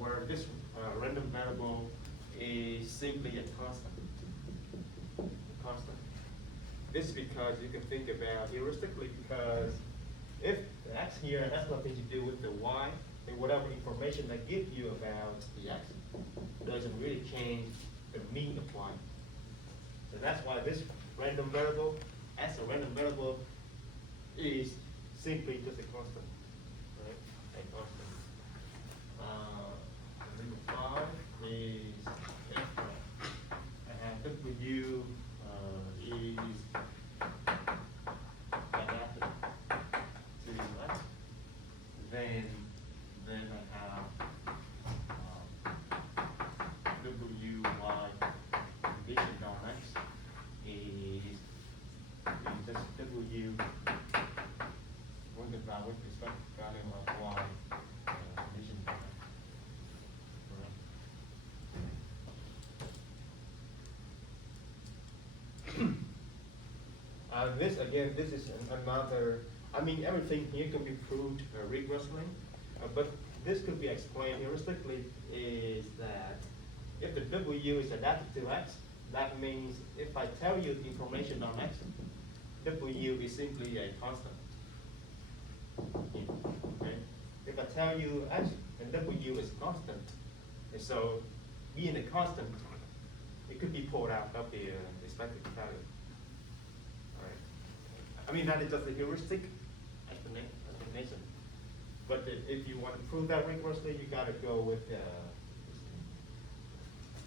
where this random variable is simply a constant. Constant. This is because you can think about heuristically, because if the x here has nothing to do with the y, then whatever information I give you about the x doesn't really change the mean of y. So that's why this random variable, as a random variable, is simply just a constant, right? A constant. Number 5 is f prime. And w is adapted to x. Then I have wy condition on x is just w with respect to value of y condition on x. This again, this is another. I mean, everything here can be proved rigorously, but this could be explained heuristically. Is that if the w is adapted to x, that means if I tell you the information on x, w is simply a constant. Okay. If I tell you x, then w is constant, and so being a constant, it could be pulled out of the expected value. I mean, that is just a heuristic explanation. But if you want to prove that rigorously, you got to go with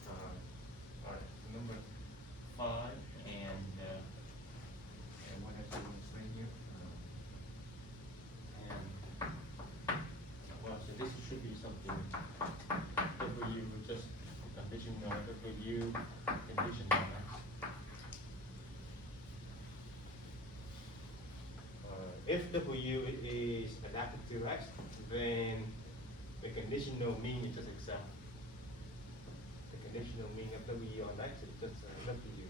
all right, so number 5 and what else do you want to say here? Well, so this should be something W just condition on W condition on X. If W is adapted to X, then the conditional mean is just itself. The conditional mean of W on X is just W.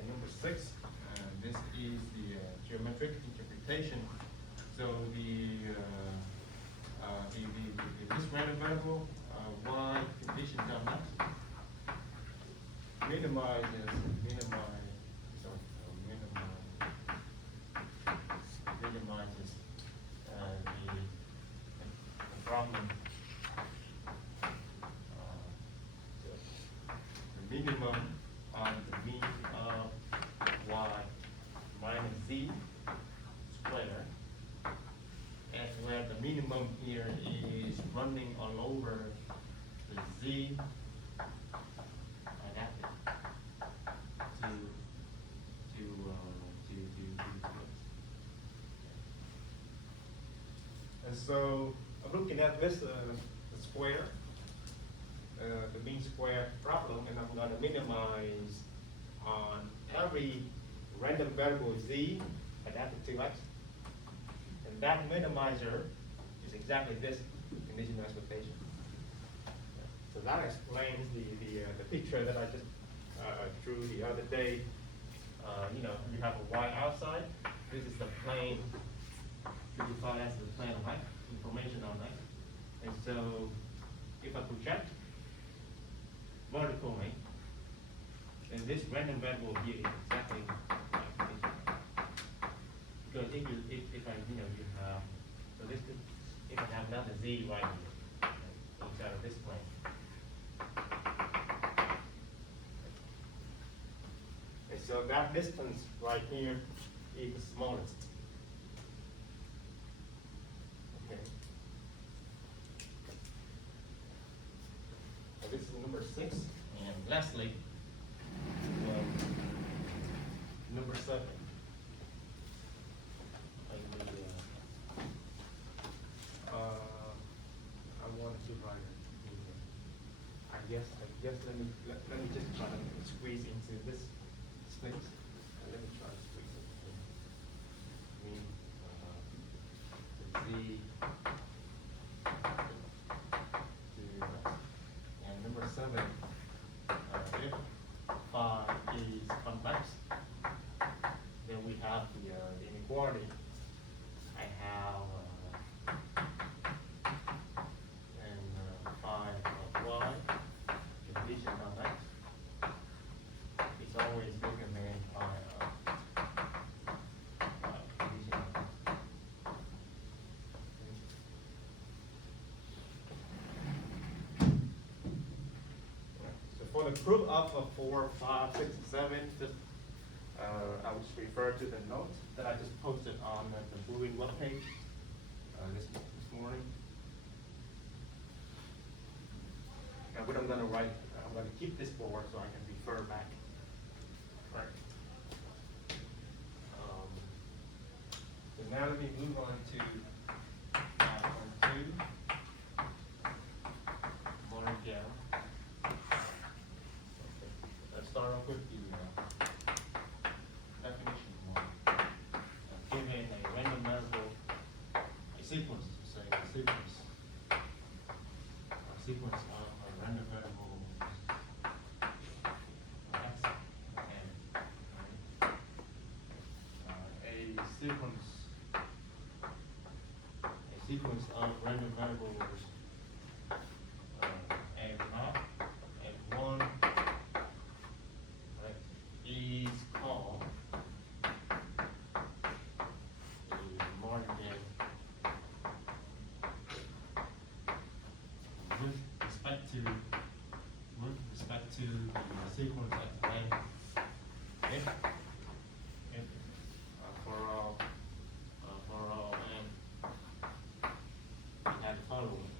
And number 6, this is the geometric interpretation. So this random variable y condition on X minimizes the problem, the minimum on the mean of y minus z squared, and where the minimum here is running all over the z adapted to and so I'm looking at this square, the mean square problem, and I'm going to minimize on every random variable z adapted to x. And that minimizer is exactly this conditional expectation. So that explains the picture that I just drew the other day. You have a y outside. This is the plane. We define as the plane of x, information on x. And so if I project vertically, then this random variable here is exactly like condition. Because if I you have so this could, if I have another z right here inside of this plane. And so that distance right here is the smallest. Okay. So this is number 6. And lastly, number 7. I wanted to write it. I guess let me just try to squeeze into this space. Let me try to squeeze it. The z to x. And number 7, if phi is convex, then we have the inequality. I have a group of 4, 5, 6, 7, just I will just refer to the note that I just posted on the Bluebeam webpage this morning. What I'm going to write, I'm going to keep this forward so I can refer back. Right. So now let me move on to 5.2. Morgan. Okay. Let's start off with the definition one. Given a random variable, a sequence, say a sequence of a random variable x and right? A sequence of random variables and not and one right, is called a Morgan with respect to the sequence at n if for all n we have the following.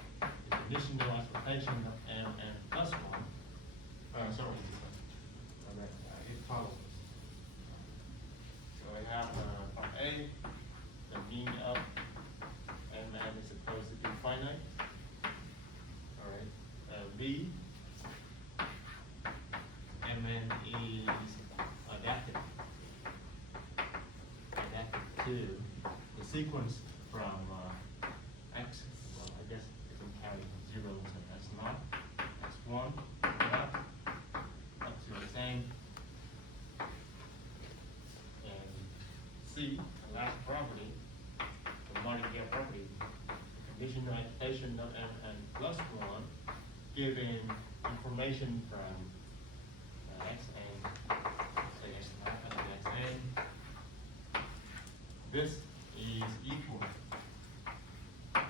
The conditional expectation of m plus 1 it follows. So we have from A, the mean of Mn is supposed to be finite. Alright. B, Mn is adaptive to the sequence from x, well I guess if I'm counting from 0 to s0, s1, up to the same. And C, the last property, the Martingale property, the conditional expectation of Mn plus 1, given information from xn, say x0 up to xn, this is equal. Okay.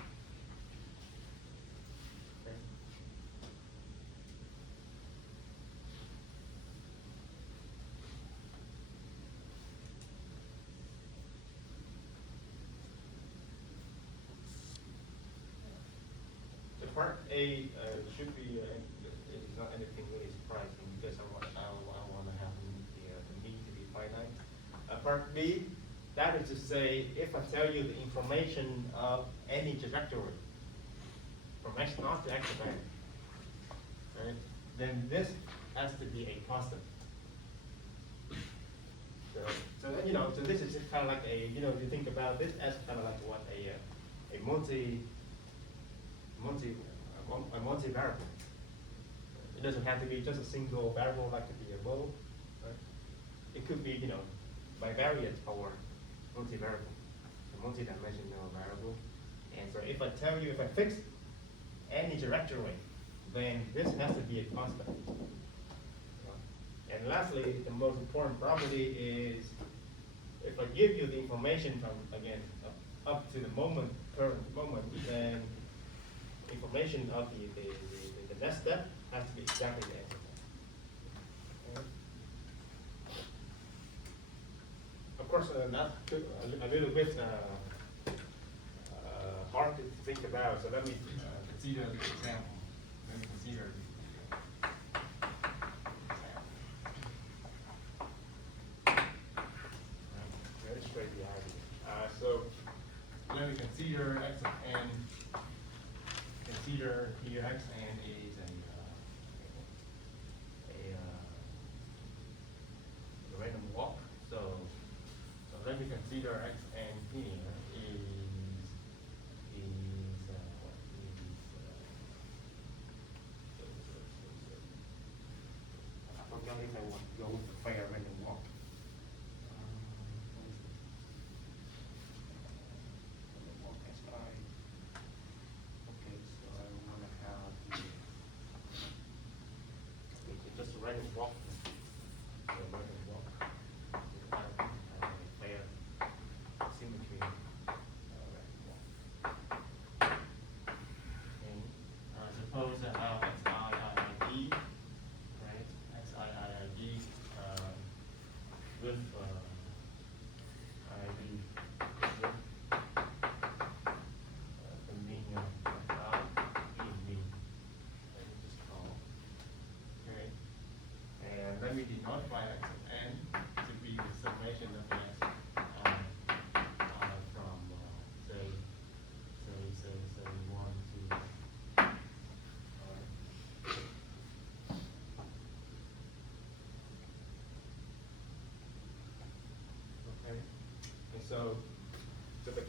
The part A should be it's not anything really surprising because I want to have the mean to be finite. Part B, that is to say, if I tell you the information of any trajectory from x0 to xn, right, then this has to be a constant. So this is just kind of like a, if you think about this as kind of like what a multi-variable. It doesn't have to be just a single variable like to be a bowl, right? It could be, bivariate or multi-variable, a multi-dimensional variable. And so if I fix any trajectory, then this has to be a constant. And lastly, the most important property is if I give you the information from, again, up to the current moment, then information of the next step has to be exactly the answer. Of course, that's a little bit hard to think about, so let me consider the example. Let me consider illustrate the idea. So let me consider x of n. Consider here x n is a random walk. So let me consider x n here is I forgot if I want to go with the fair random walk. Okay, so I want to have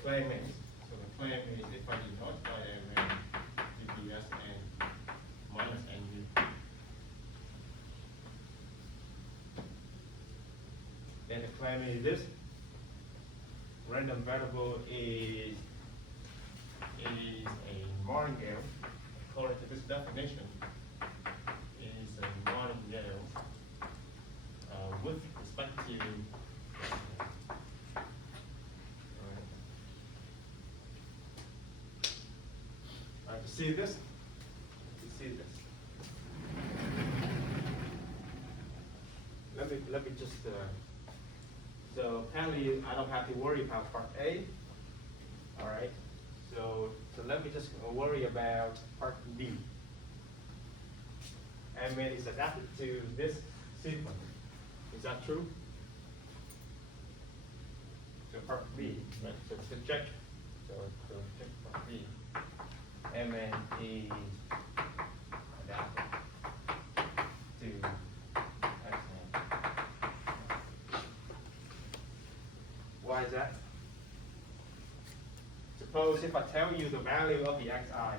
claim is. So the claim is if I denote by Mn, it will be Sn minus Nu. Then the claim is this. Random variable is a martingale. According to this definition, is a martingale with respect to to see this. Let me just. So apparently I don't have to worry about part A. All right. So let me just worry about part B. And when it's adapted to this sequence, is that true? So part B, right? So check. So check part B. Mn is adapted to Xn. Why is that? Suppose if I tell you the value of the xi,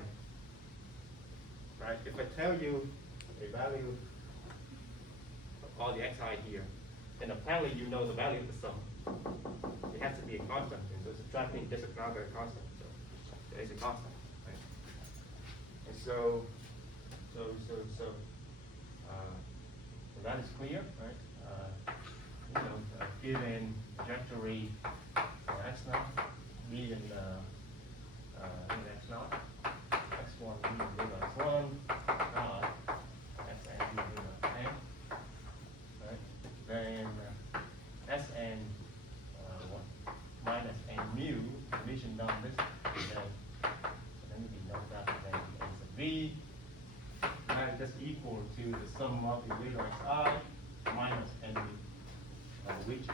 right? If I tell you a value of all the xi here, then apparently you know the value of the sum. It has to be a constant, and so subtracting this is not a constant, so there is a constant, right? And so that is clear, right? Given trajectory for x naught, b in x naught, x1 b in x1, x and b in n, right? Then Sn minus n mu, division down this, then we know that then it's a v, that is just equal to the sum of the little xi minus n mu, which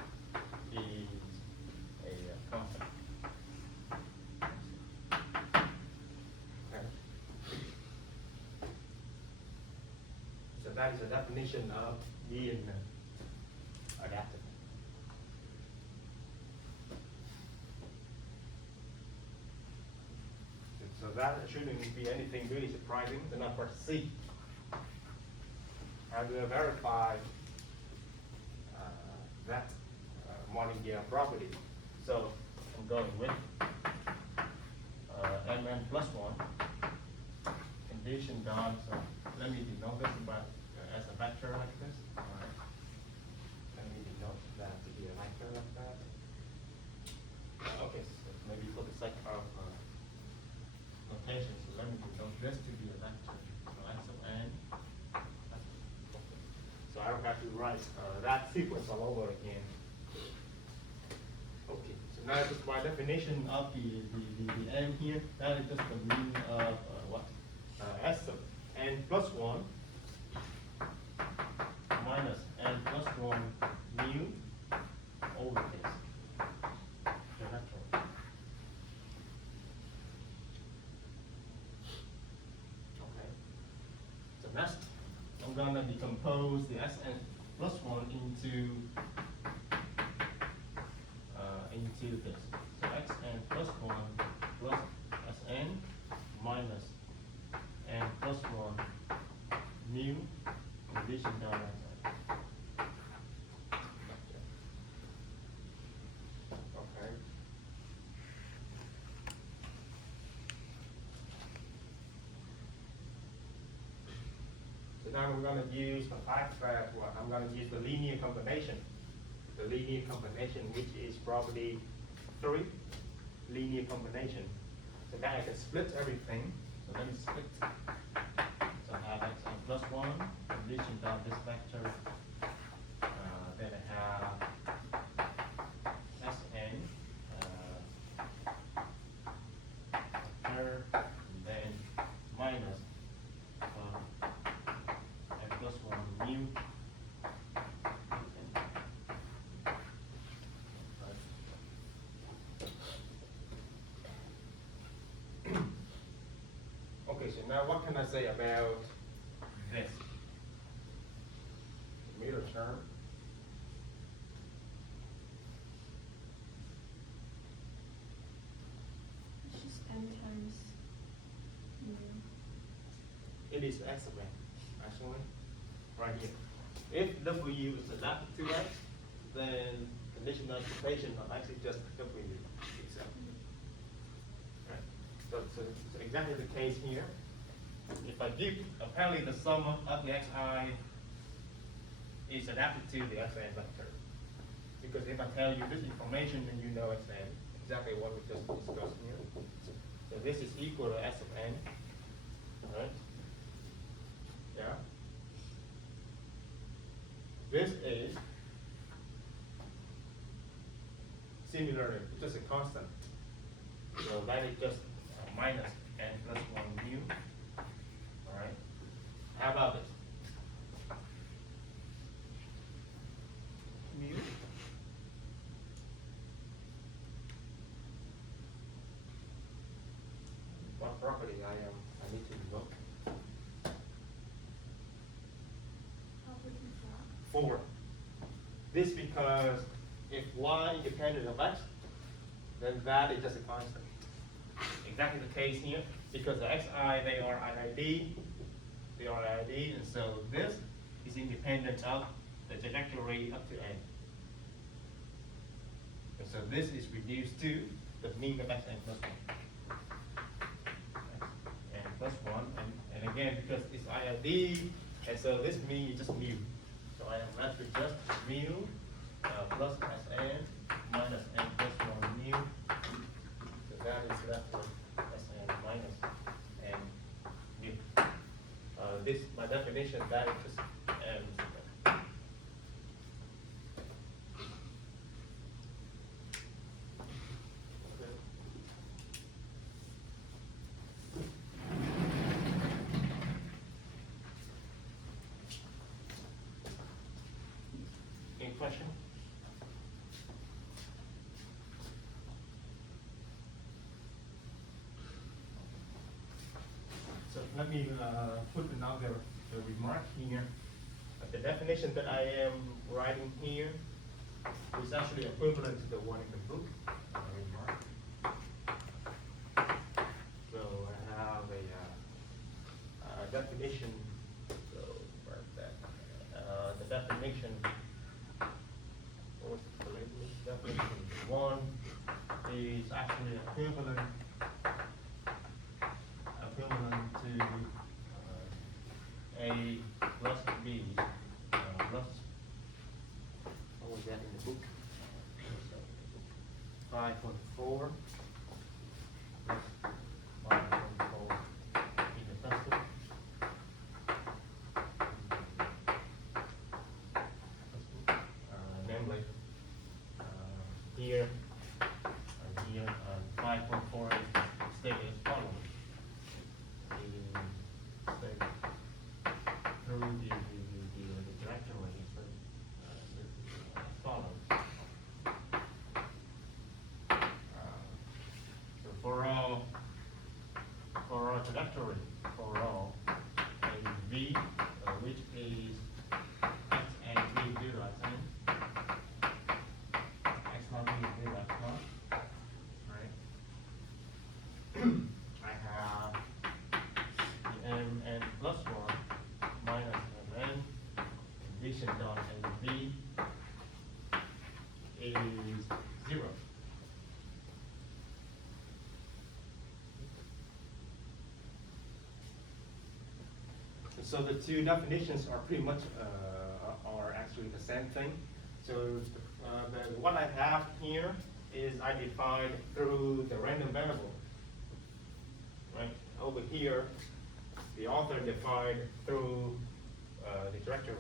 is a constant. Okay. So that is the definition of being adapted. So that shouldn't be anything really surprising. The number C. How do I verify that martingale property? So I'm going with Mn plus 1 condition done. So let me denote this by, as a vector like this. All right. Let me denote that to be a vector like that. Okay, so maybe for the sake of notation, so let me denote this to be a vector. So x of n. So I don't have to write that sequence all over again. Okay, so now just by definition of the n here, that is just the mean of what? S of n plus 1 minus n plus 1 mu over this. Okay. So next, I'm going to decompose the Sn plus 1 into this. So Xn plus 1 plus Sn minus n plus 1 mu division down that side. Okay. So now we're going to use the fact that I'm going to use the linear combination. The linear combination, which is property 3, linear combination. So now I can split everything. So let me split. So I have xn plus 1, addition down this vector. Then I have Sn, vector, and then minus n plus 1 mu. Okay, so now what can I say about this? The middle term. it is x of n, actually, right here. If W is adapted to x, then conditional occupation are actually just W itself. Right. So exactly the case here. If I give, apparently the sum of the xi is adapted to the xn vector. Because if I tell you this information, then you know xn, exactly what we just discussed here. So this is equal to s of n, right? Yeah. This is similarly just a constant. So that is just minus n plus 1 mu. All right. How about this? Mu. What property I need to invoke? Property 4. This because if y independent of x, then that is just a constant. Exactly the case here, because the xi, they are IID, and so this is independent of the trajectory up to n. And so this is reduced to the mean of xn plus 1. And plus 1, and again, because it's IID, and so this mean is just mu. So I am left with just mu plus Sn minus n plus 1 mu. So that is left with Sn minus n mu. This, by definition, that is just n. Any question? So let me put another remark here. The definition that I am writing here is actually equivalent to the one in the book. Remark. So I have a definition. So where's that? The definition. What's the label? Definition 1 is actually equivalent to A plus B plus, what was that in the book? 5.4 plus 5.4 in the textbook. Namely, here and here, 5.4 is stated as follows. Through the directory as follows. So for all trajectory, for all a v, which is x and v 0 at n, x naught v 0 x naught, right? I have mn plus 1 minus mn addition dot nv is 0. So the two definitions are pretty much are actually the same thing. So what I have here is I defined through the random variable. Right over here, the author defined through the directory,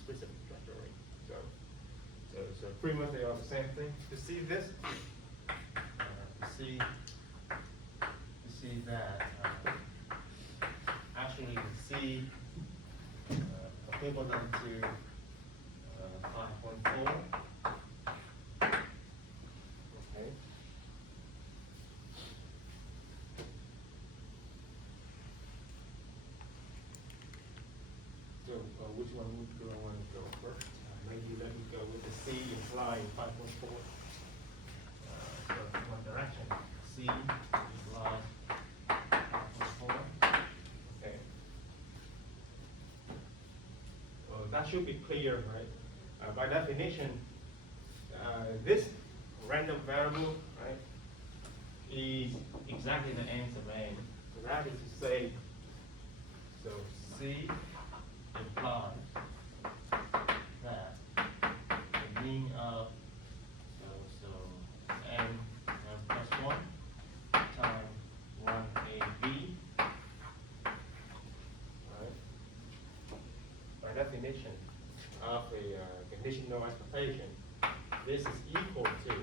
specific directory. So pretty much they are the same thing. To see this, to see that actually the C equivalent to 5.4. Okay. So which one do I want to go first? Maybe let me go with the C implying 5.4. So one direction. C implies 5.4. Okay. should be clear, right? By definition, this random variable, right, is exactly the answer man. So that is to say, so C implies that the mean of n plus 1 times 1ab, right? By definition of a conditional expectation, this is equal to,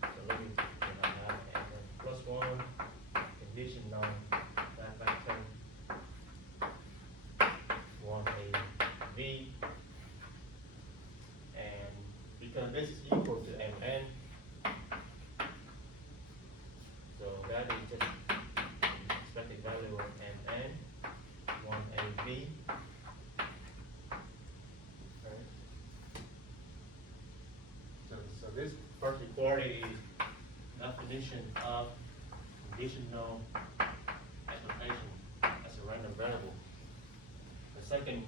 so let me have n plus 1 conditional that vector 1ab, and because this is equal to mn, so that is just expected value of mn 1ab, right? So this first equality is definition of conditional expectation as a random variable. The second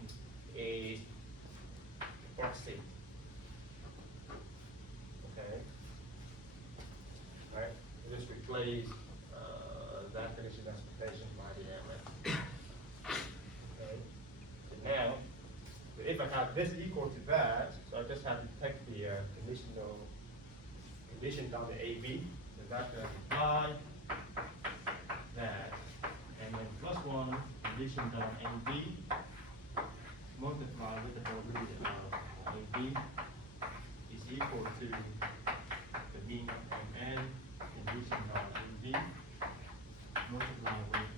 is proxy. Okay. Right. Just replace that conditional expectation by the mn. Okay. So now, if I have this equal to that, so I just have to take the condition down to AB. So that's going to imply that mn plus 1 condition down AB multiplied with the derivative of AB is equal to the mean of mn condition down AB multiplied with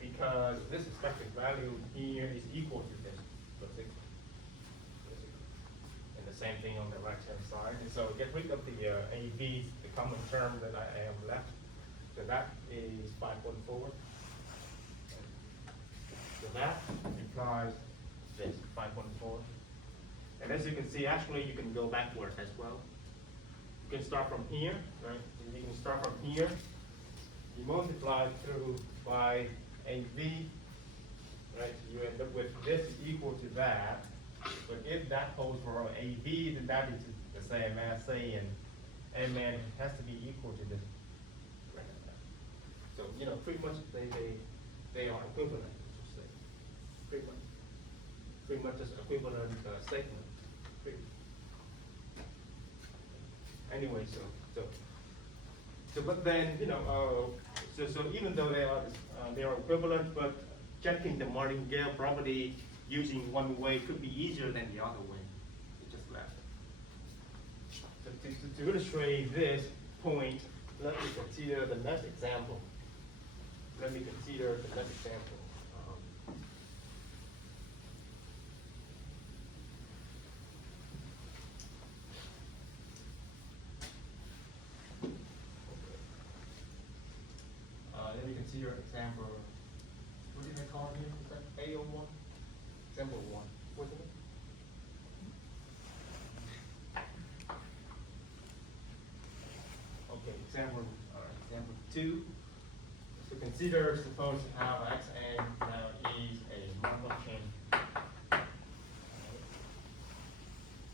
because this expected value here is equal to this, and the same thing on the right hand side. And so get rid of the AB, the common term that I have left. So that is 5.4. So that implies this 5.4. And as you can see, actually you can go backwards as well. You can start from here, right? And you can start from here. You multiply through by AB, right? You end up with this is equal to that. But if that holds for AB, then that is the same as saying mn has to be equal to this. So pretty much they are equivalent. Pretty much just equivalent statement. Anyway, so but then so even though they are equivalent, but checking the martingale property using one way could be easier than the other way. It just left. So to illustrate this point, let me consider the next example. Let me consider example. What did I call it here? Is that A01? Example 1. Wasn't it? Okay, example 2. So consider, suppose how xn now is a Markov chain.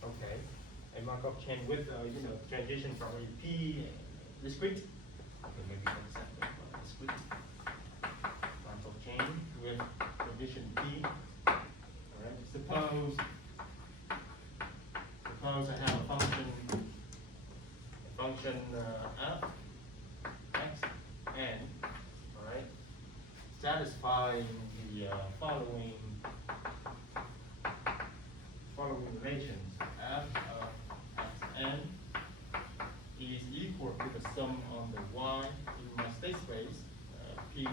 Okay, a Markov chain with transition from a P discrete. Okay, maybe an example of discrete Markov chain with transition P. All right. Suppose I have a function f x n, all right, satisfying the following relations. F of xn is equal to the sum on the y in my state space, p of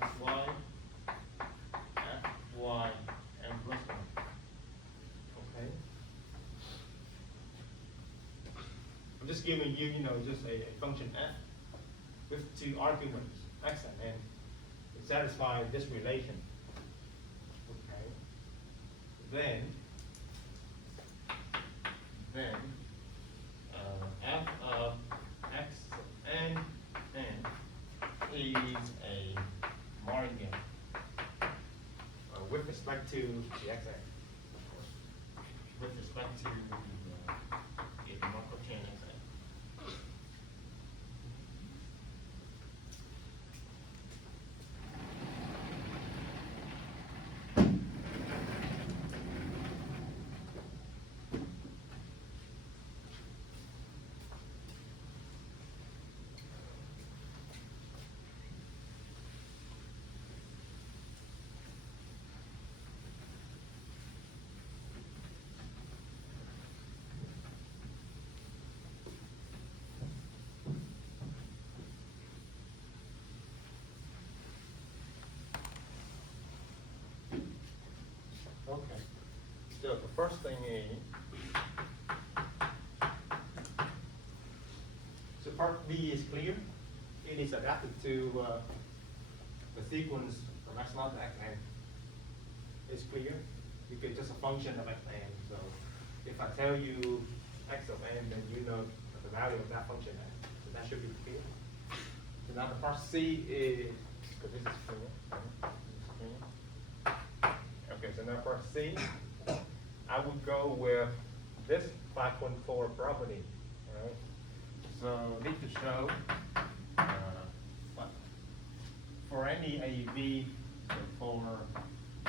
xy, fy, n plus 1. Okay. I'm just giving you, just a function f with two arguments, x and n, to satisfy this relation. then f of x and n is a Morgan with respect to the xn, of course, with respect to the Markov chain xn. Okay, so the first thing is, so part B is clear. It is adapted to the sequence from x naught to xn. It's clear. You get just a function of xn. So if I tell you x of n, then you know the value of that function n. So that should be clear. So now the part C is, because this is clear. This is clear. Okay, so now for C, I would go with this 5.4 property, right? So need to show what? For any AV, so for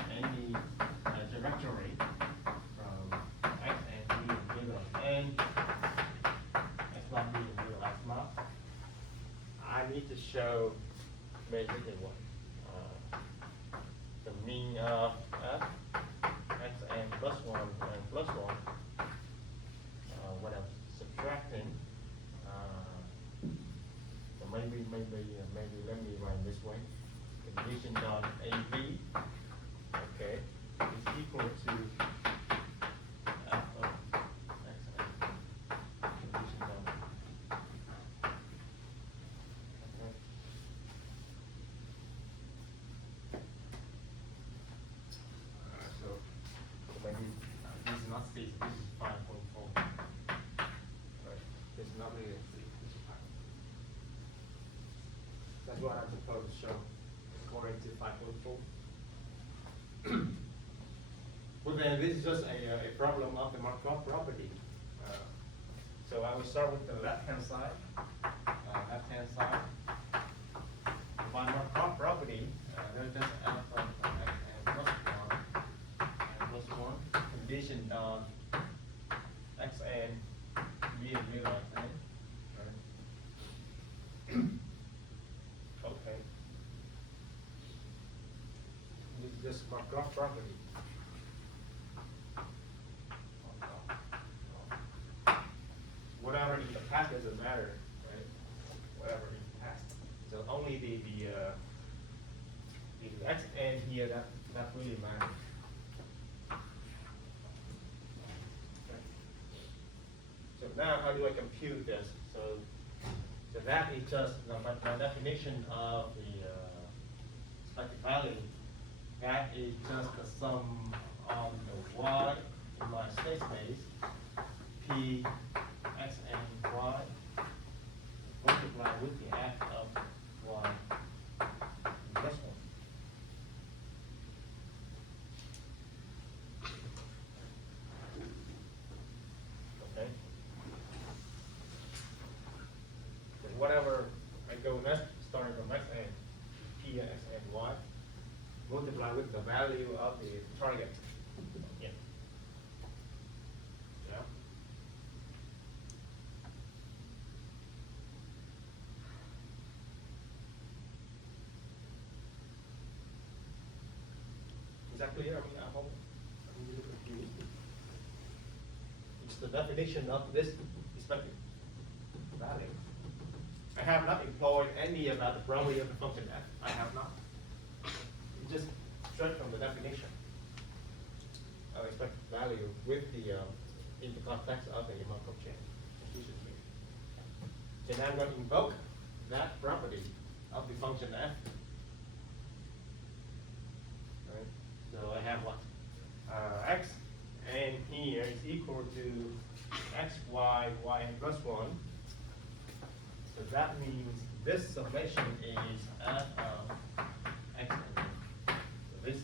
any directory from xn to middle n, x not being middle x not, I need to show basically what? The mean of f xn plus 1 and plus 1, what I'm subtracting, so maybe let me write this way. Condition dot AB, okay, is equal to f of xn. Condition dot, okay. So maybe this is not C, this is 5.4. Right. This is not really C, this is 5. That's what I'm supposed to show according to 5.4. Well then, this is just a problem of the Markov property. So I will start with the left-hand side. Left-hand side. By Markov property, there's just f of xn plus 1 and plus 1 conditioned on xn being middle xn. Right? Okay. This is just Markov property. Whatever in the past doesn't matter, right? Whatever in the past. So only the xn here that really matters. Okay. So now how do I compute this? So that is just my definition of the expected value. That is just the sum of the y in my state space, p x and y, multiply with the f of y in this one. Okay. So whatever I go next, starting from x and p x and y, multiply with the value of the target. Yeah. Yeah. Is that clear? I mean, I hope I'm a little confused. It's the definition of this expected value. I have not employed any about the probability of the function f. I have not. It's just straight from the definition of expected value with the in the context of the Markov chain. Then I'm going to invoke that property of the function f. Right? So I have what? I x n here is equal to x, y, yn plus 1. So that means this summation is f of x n. So this is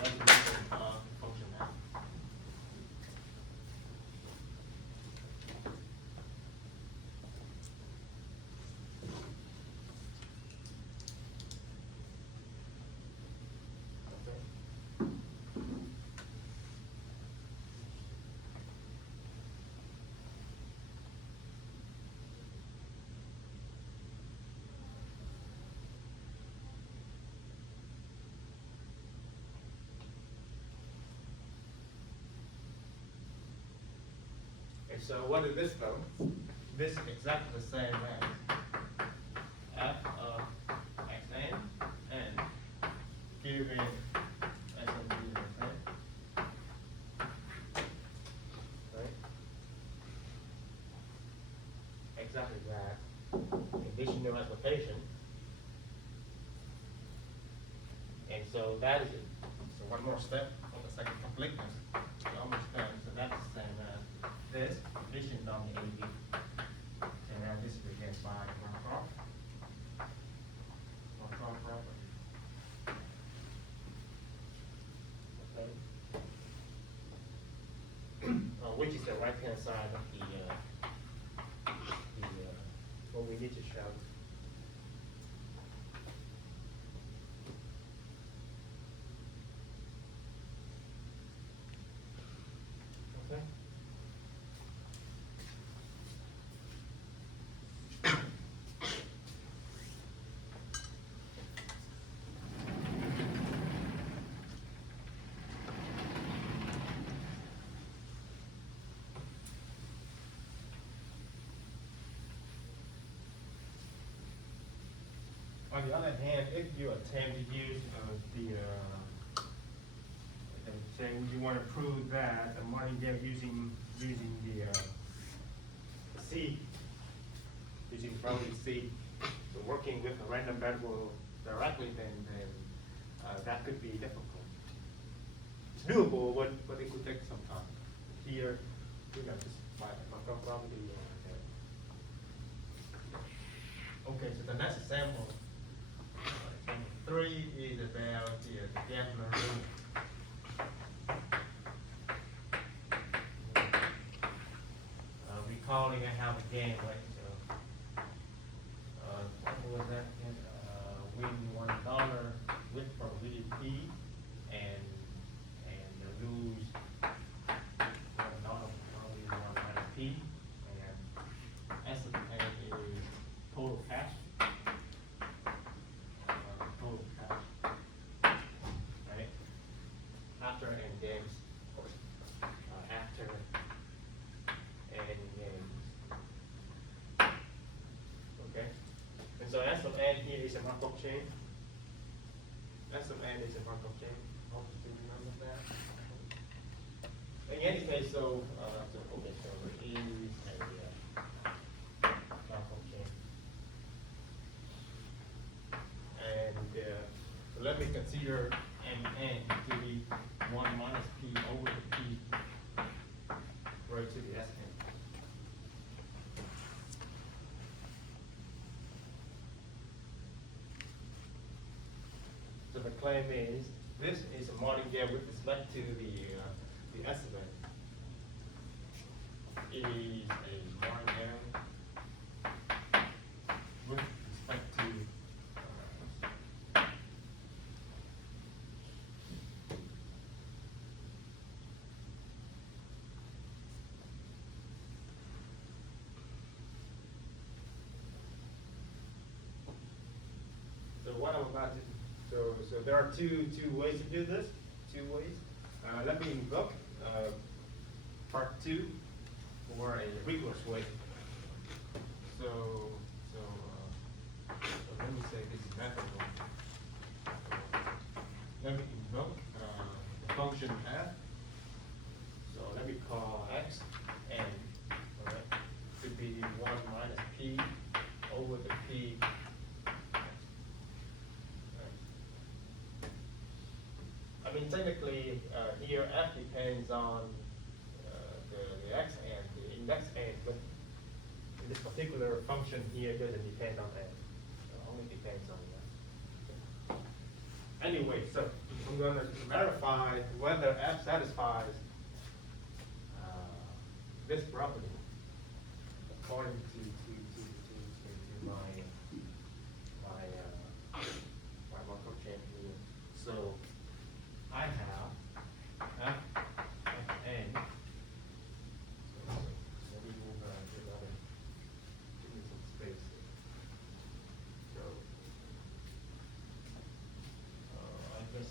resolution of function f. And so what is this though? This is exactly the same as f of xn and given s and b is the same. Right? Exactly that. Conditional application. And so that is it. So one more step on the second completeness. We're almost done. So that's the same as this conditions on the AB. And now this is again by Markov. Markov property. Okay. Which is the right hand side of the what we need to show. Okay. On the other hand, if you attempt to use say you want to prove that the martingale using the C, using probably C, so working with a random variable directly, then that could be difficult. It's doable, but it could take some time. Here, you know, just my property. Okay, so the next example. Example 3 is about the Gambler rule. Recalling I have a game, right? So, what was that? Win $1 with probability P, and lose $1 probably 1 minus P, and estimate is total cash. Total cash, right? After end games, of course. After end games. Okay? And so S of n here is a Markov chain. S of n is a Markov chain. Hope you remember that. In any case, so okay, so it is a Markov chain. And so let me consider Mn to be 1 minus P over the P right to the Sn. So the claim is this is a martingale with respect to the estimate. It is a martingale with respect to so what I'm about to so there are two ways to do this. 2 ways. Let me invoke part 2 for a rigorous way. So let me say this is method 1. Let me invoke the function f. So let me call x n. All right, to be 1 minus p over the p. I mean, mean, technically, here f depends on the x and the index n, but in this particular function here, it doesn't depend on n. It only depends on that. Anyway, so I'm going to verify whether f satisfies this property according to my Markov chain here. So I have f of n. So we move to another. Give me some space here. So I guess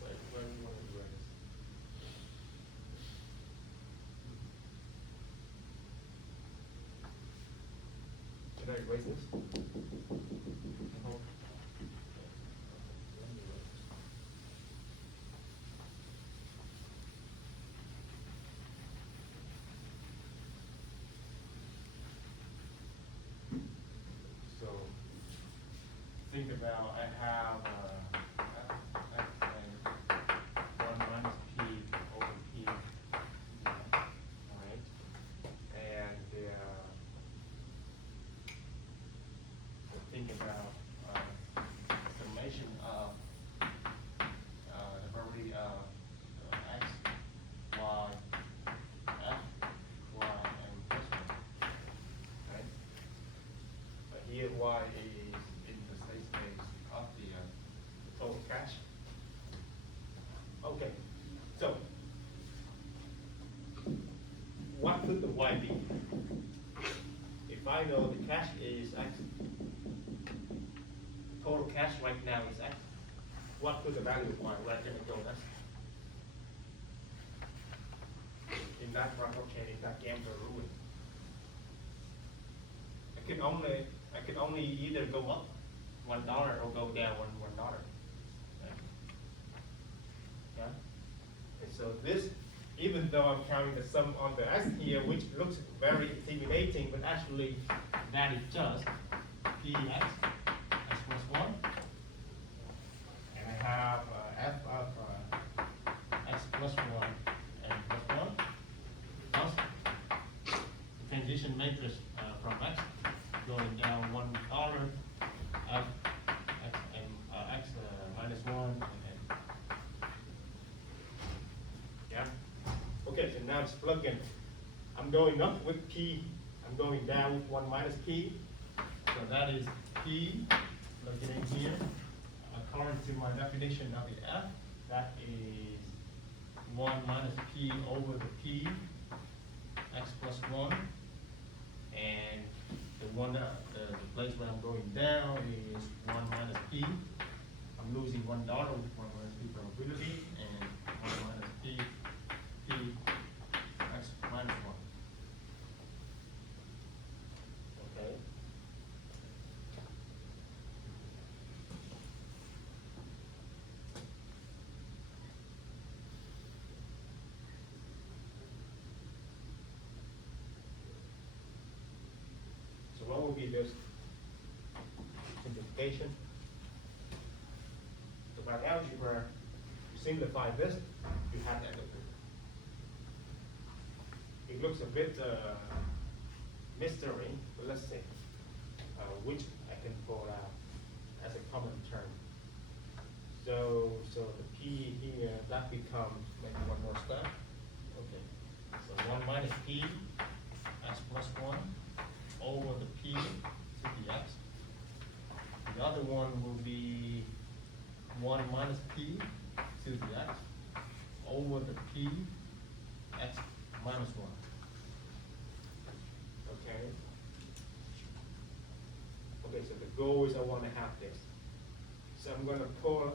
where do you want to do this? Should I erase this? No. So think about I have one minus p over p, right? And think about summation of the property of x, y, f, y, and plus one, right? But here y is in the state space of the total cache. Okay, so what could the y be? If I know the cache is x, total cache right now is x, what could the value of y? Where can it go? That's in that Markov chain, in that Gamble rule. I could only either go up $1 or go down $1. Right? Yeah. And so this, even though I'm counting the sum on the x here, which looks very intimidating, but actually that is just px, x plus 1. And I have f of x plus 1 and plus 1 plus the transition matrix from x going down $1, f x and x minus 1 and yeah. Okay, so now it's plug in. I'm going up with p, I'm going down with 1 minus p. So that is p, plug it in here. According to my definition of the f, that is 1 minus p over the p, x plus 1. And the place where I'm going down is 1 minus p. I'm losing $1 with 1 minus p probability, and 1 minus p, x minus 1. Okay. So what will be this simplification? So by algebra, you simplify this, you have that. It looks a bit mystery, but let's see which I can pull out as a common term. So the p here, that becomes, maybe one more step. Okay, so 1 minus p, x plus 1, over the p to the x. The other one will be 1 minus p to the x, over the p, x minus 1. Okay. Okay, so the goal is I want to have this. So I'm going to pull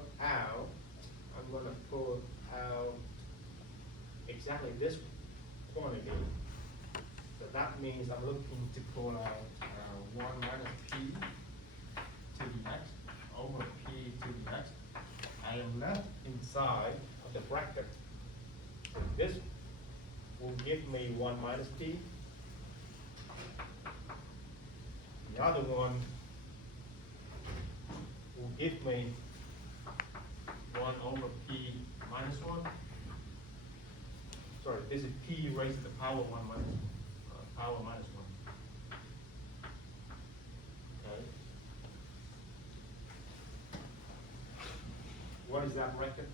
out exactly this quantity. So that means I'm looking to pull out 1 minus p to the x over p to the x. I am left inside of the bracket. So this will give me 1 minus p. The other one will give me 1 over p minus 1. Sorry, this is p raised to the power 1 minus power minus 1. Okay. What is that bracket?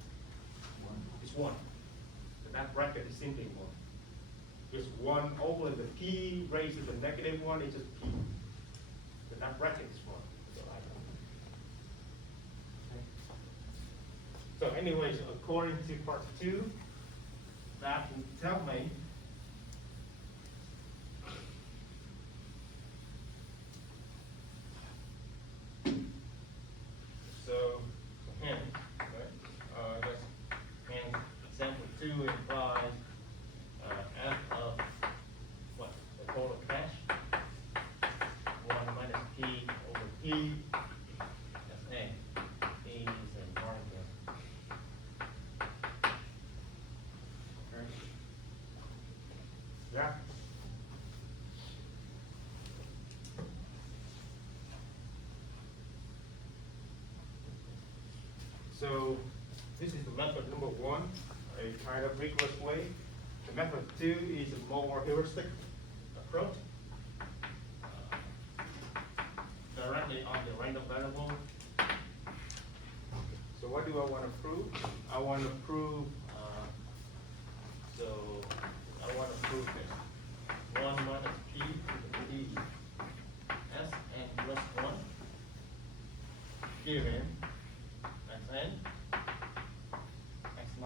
1. It's 1. So that bracket is simply 1. It's 1 over the p raised to the negative 1 is just p. So that bracket is 1. So anyways, according to part 2, that will tell me so hence, right? Hence example 2 implies f of what? The total cash 1 minus p over p. That's a. P is a margin. Yeah. So this is the method number 1, a kind of rigorous way. The method 2 is a more heuristic approach. Directly on the random variable. So what do I want to prove? I want to prove, I want to prove this. 1 minus p to the p s n plus 1 given xn, x0.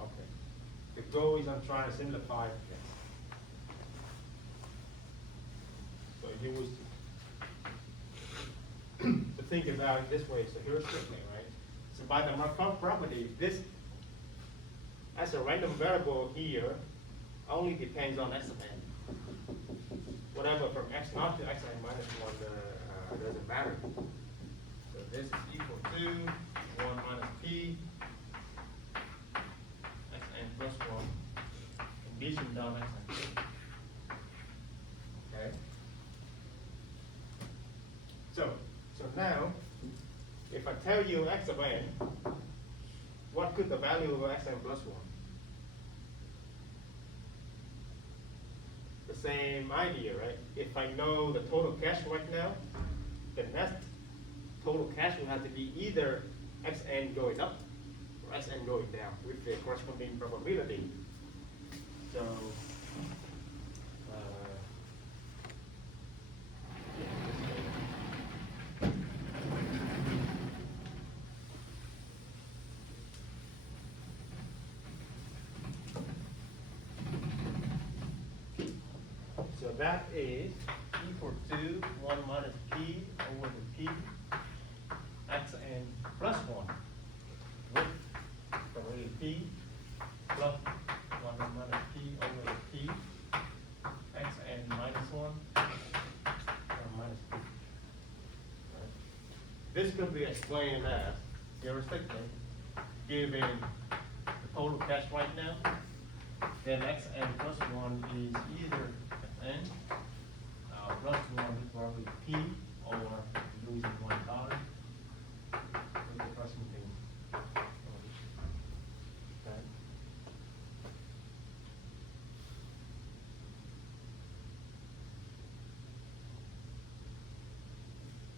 Okay. The goal is I'm trying to simplify this. So you was to think about it this way, so heuristically, right? So by the Markov property, this as a random variable here only depends on x of n. Whatever from x0 to xn minus 1 doesn't matter. So this is equal to 1 minus p xn plus 1 condition down xn. Okay. So now, if I tell you x of n, what could the value of xn plus 1? The same idea, right? If I know the total cash right now, the next total cash will have to be either xn going up or xn going down with the corresponding probability. So, so that is equal to 1 minus p over the p xn plus 1 with probability p plus 1 minus p over the p xn minus 1 minus p. Right. This could be explained as heuristically, given the total cash right now, then xn plus 1 is either n plus 1 probably p or losing $1 with the corresponding. Okay.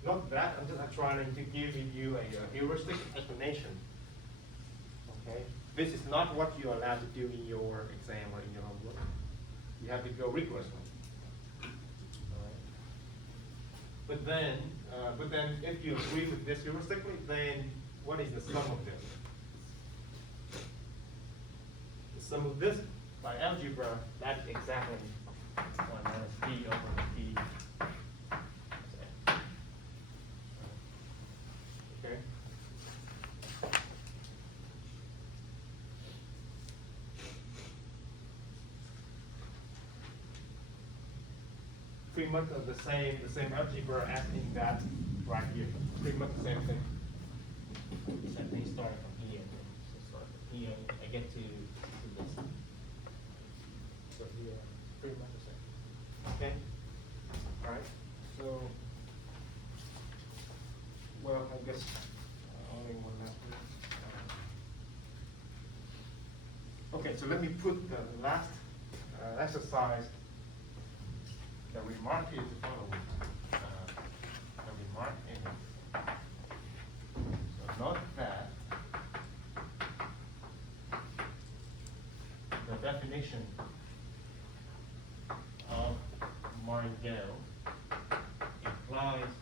Not that, I'm just trying to give you a heuristic explanation. Okay. This is not what you're allowed to do in your exam or in your homework. You have to go rigorously. But then if you agree with this heuristically, then what is the sum of this? The sum of this by algebra, that's exactly 1 minus p over p. Okay? Pretty much of the same algebra as in that right here. Pretty much the same thing. Same thing starting from here. So start from here, I get to this. So here, pretty much the same. Okay? Alright. So well, Okay, so let me put the last exercise. The remark is the following. The remark is, so note that the definition of martingale implies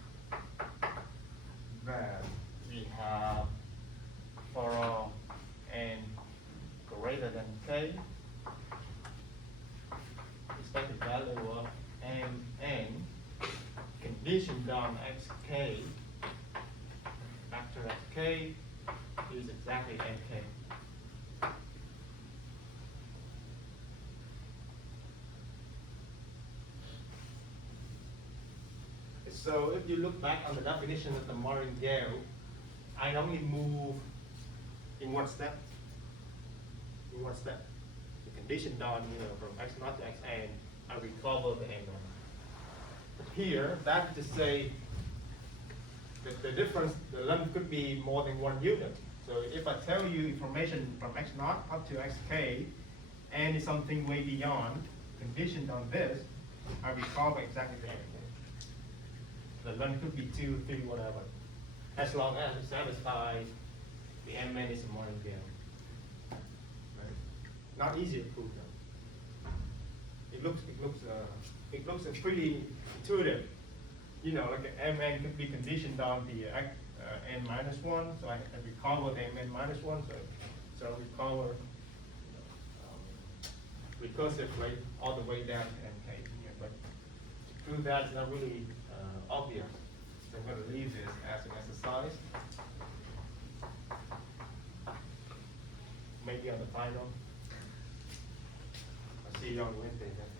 that we have for all n greater than k, expected value of n conditioned on xk, factor xk is exactly nk. So if you look back on the definition of the martingale, I only move in one step. In one step. The condition on, from x0 to xn, I recover the n1. But here, that is to say that the difference, the length could be more than 1 unit. So if I tell you information from x0 up to xk, n is something way beyond, conditioned on this, I recover exactly the n. The length could be 2, 3, whatever. As long as it satisfies the Mn is a martingale. Right? Not easy to prove though. It looks pretty intuitive. Like an Mn could be conditioned on the n minus 1, so I recover the Mn minus 1, so I recover recursively all the way down to nk here. But to prove that is not really obvious. So I'm going to leave this as an exercise. Maybe on the final. I'll see you on Wednesday then.